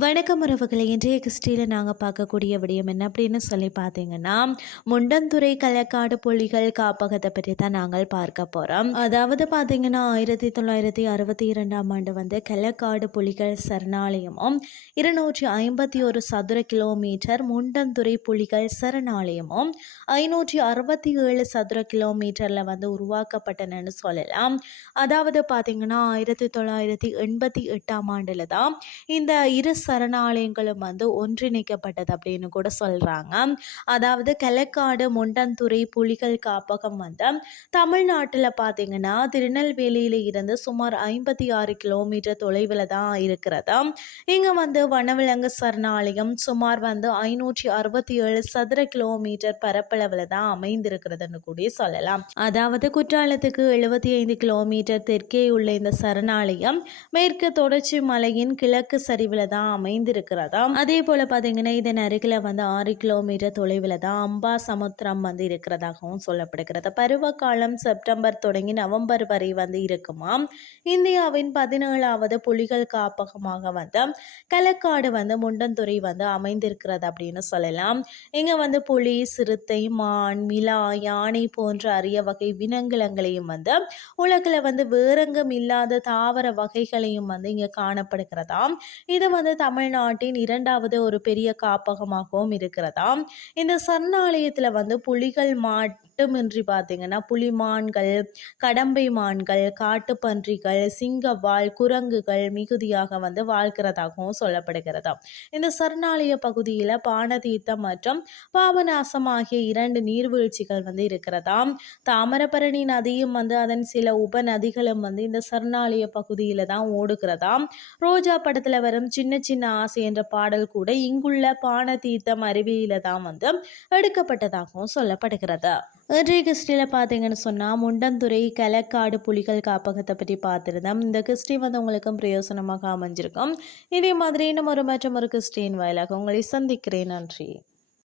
வணக்கம் உறவுகளை இன்றைய கிறிஸ்டியில் நாங்கள் பார்க்கக்கூடிய விடயம் என்ன அப்படின்னு சொல்லி பார்த்தீங்கன்னா முண்டந்துறை கலக்காடு புலிகள் காப்பகத்தை பற்றி தான் நாங்கள் பார்க்க போகிறோம் அதாவது பார்த்தீங்கன்னா ஆயிரத்தி தொள்ளாயிரத்தி அறுபத்தி இரண்டாம் ஆண்டு வந்து கலக்காடு புலிகள் சரணாலயமும் இருநூற்றி ஐம்பத்தி ஒரு சதுர கிலோமீட்டர் முண்டந்துறை புலிகள் சரணாலயமும் ஐநூற்றி அறுபத்தி ஏழு சதுர கிலோமீட்டரில் வந்து உருவாக்கப்பட்டனன்னு சொல்லலாம். அதாவது பார்த்தீங்கன்னா ஆயிரத்தி தொள்ளாயிரத்தி எண்பத்தி எட்டாம் ஆண்டில் தான் இந்த இரு சரணாலயங்களும் வந்து ஒன்றிணைக்கப்பட்டது அப்படின்னு கூட சொல்கிறாங்க அதாவது கிழக்காடு முண்டந்துறை புலிகள் காப்பகம் வந்து தமிழ்நாட்டில் பார்த்தீங்கன்னா திருநெல்வேலியில் இருந்து சுமார் ஐம்பத்தி ஆறு கிலோமீட்டர் தொலைவில் தான் இருக்கிறது. இங்கே வந்து வனவிலங்கு சரணாலயம் சுமார் வந்து ஐநூற்றி அறுபத்தி ஏழு சதுர கிலோமீட்டர் பரப்பளவில் தான் அமைந்திருக்கிறதுன்னு கூட சொல்லலாம். அதாவது குற்றாலத்துக்கு எழுபத்தி ஐந்து கிலோமீட்டர் தெற்கே உள்ள இந்த சரணாலயம் மேற்கு தொடர்ச்சி மலையின் கிழக்கு சரிவில் தான் அமைந்திருக்கிறதா அதே போல் பாத்தீங்கன்னா இதன் அருகில் வந்து ஆறு கிலோமீட்டர் தொலைவில் தான் அம்பா சமுத்திரம் வந்து இருக்கிறதாகவும் சொல்லப்படுகிறது. பருவகாலம் செப்டம்பர் தொடங்கி நவம்பர் வரை வந்து இருக்குமாம். இந்தியாவின் பதினேழாவது புலிகள் காப்பகமாக வந்து களக்காடு வந்து முண்டந்துறை வந்து அமைந்திருக்கிறது அப்படின்னு சொல்லலாம். இங்கே வந்து புலி சிறுத்தை மான் மிலா யானை போன்ற அரிய வகை வினங்கிலங்களையும் வந்து உலகில் வந்து வேறெங்கும் இல்லாத தாவர வகைகளையும் வந்து இங்கே காணப்படுகிறதாம். இது வந்து தமிழ்நாட்டின் இரண்டாவது ஒரு பெரிய காப்பகமாகவும் இருக்கிறதாம். இந்த சரணாலயத்தில் வந்து புலிகள் மாட் மட்டுமின்றி பார்த்தீங்கன்னா புலிமான்கள் கடம்பை மான்கள் காட்டுப்பன்றிகள் சிங்கவால் குரங்குகள் மிகுதியாக வந்து வாழ்கிறதாகவும் சொல்லப்படுகிறது. இந்த சரணாலய பகுதியில் பானதீர்த்தம் மற்றும் பாபநாசம் ஆகிய இரண்டு நீர்வீழ்ச்சிகள் வந்து இருக்கிறதாம் தாமிரபரணி நதியும் வந்து அதன் சில உப நதிகளும் வந்து இந்த சரணாலய பகுதியில் தான் ஓடுகிறதாம் ரோஜா படத்தில் வரும் சின்ன சின்ன ஆசை என்ற பாடல் கூட இங்குள்ள பானதீர்த்தம் அருவியில தான் வந்து எடுக்கப்பட்டதாகவும் சொல்லப்படுகிறது. இன்றைய கிறிஸ்டியில் பார்த்தீங்கன்னு சொன்னால் முண்டந்துறை கலக்காடு புலிகள் காப்பகத்தை பற்றி பார்த்துருந்தோம் இந்த கிறிஸ்டி வந்து உங்களுக்கும் பிரயோசனமாக அமைஞ்சிருக்கும். இதே மாதிரி இன்னும் ஒரு மற்றும் ஒரு கிறிஸ்டின் வாயிலாக உங்களை சந்திக்கிறேன். நன்றி.